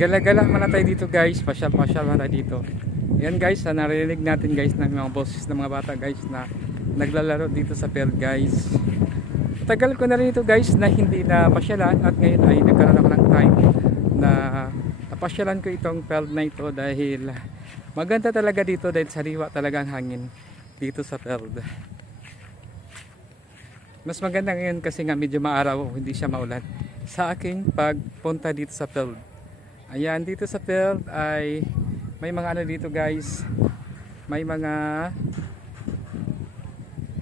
Gala-gala man tayo dito guys. Pasyal-pasyal man tayo dito. Yan guys, na narinig natin guys ng mga boses ng mga bata guys na naglalaro dito sa field guys. Tagal ko na rin ito guys na hindi na pasyalan at ngayon ay nagkaroon ako ng time na napasyalan ko itong field na ito dahil maganda talaga dito dahil sariwa talaga ang hangin dito sa field. Mas maganda ngayon kasi nga medyo maaraw, hindi siya maulan sa aking pagpunta dito sa field. Ayan, dito sa field ay may mga ano dito guys. May mga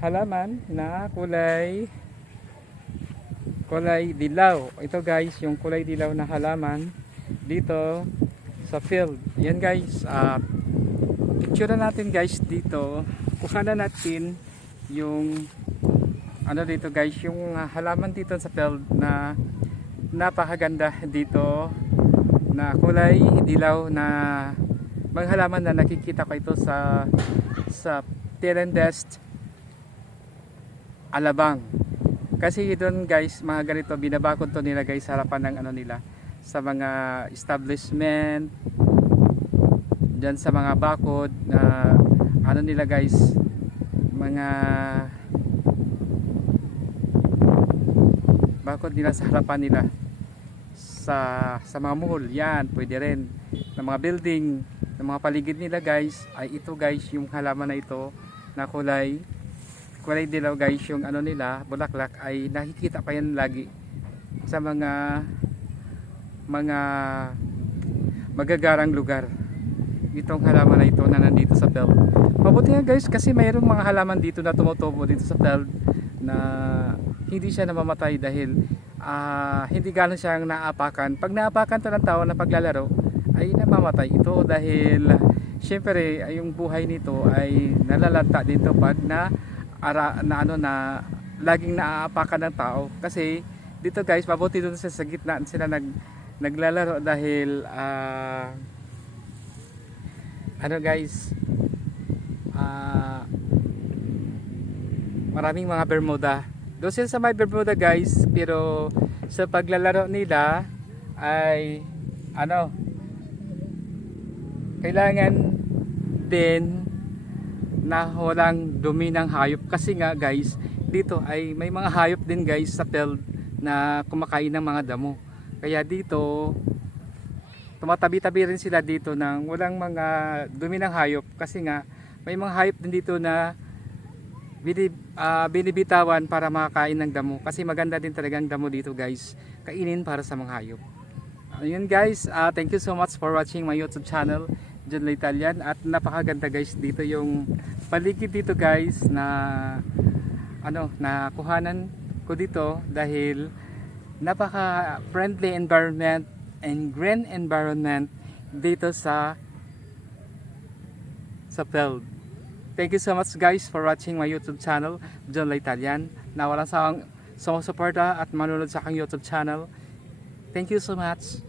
halaman na kulay kulay dilaw. Ito guys, yung kulay dilaw na halaman dito sa field. Yan guys, ah picture natin guys dito. Kuha na natin yung ano dito guys, yung halaman dito sa field na napakaganda dito na kulay dilaw na mga halaman na nakikita ko ito sa sa Tirendest Alabang. Kasi doon guys mga ganito binabakod to nila guys sa harapan ng ano nila sa mga establishment dyan sa mga bakod na ano nila guys mga bakod nila sa harapan nila sa sa mga mall. Yan pwede rin. Ng mga building ng mga paligid nila guys ay ito guys yung halaman na ito na kulay kulay dilaw guys yung ano nila bulaklak ay nakikita pa yan lagi sa mga mga magagarang lugar. Itong halaman na ito na nandito sa field mabuti nga guys kasi mayroong mga halaman dito na tumutubo dito sa field na hindi siya namamatay dahil ah, hindi gano'n siyang naapakan. Pag naapakan to ng tao na paglalaro ay namamatay ito dahil syempre yung buhay nito ay nalalanta dito pag na ara, na ano na laging naaapakan ng tao. Kasi dito guys mabuti doon sa, sa gitna sila nag naglalaro dahil ah, ano guys ah, maraming mga Bermuda doon sila sa may Bermuda guys pero sa paglalaro nila ay ano kailangan din na walang dumi ng hayop. Kasi nga guys dito ay may mga hayop din guys sa field na kumakain ng mga damo. Kaya dito tumatabi-tabi rin sila dito ng walang mga dumi ng hayop. Kasi nga may mga hayop din dito na binib, ah, binibitawan para makakain ng damo. Kasi maganda din talagang damo dito guys. Kainin para sa mga hayop. Ayun guys. Ah, thank you so much for watching my youtube channel John Italian at napakaganda guys dito yung paligid dito guys na ano na kuhanan ko dito dahil napaka friendly environment and green environment dito sa sa field. Thank you so much guys for watching my YouTube channel, John Italian. Na walang sawang sumusuporta at manunod sa aking YouTube channel. Thank you so much.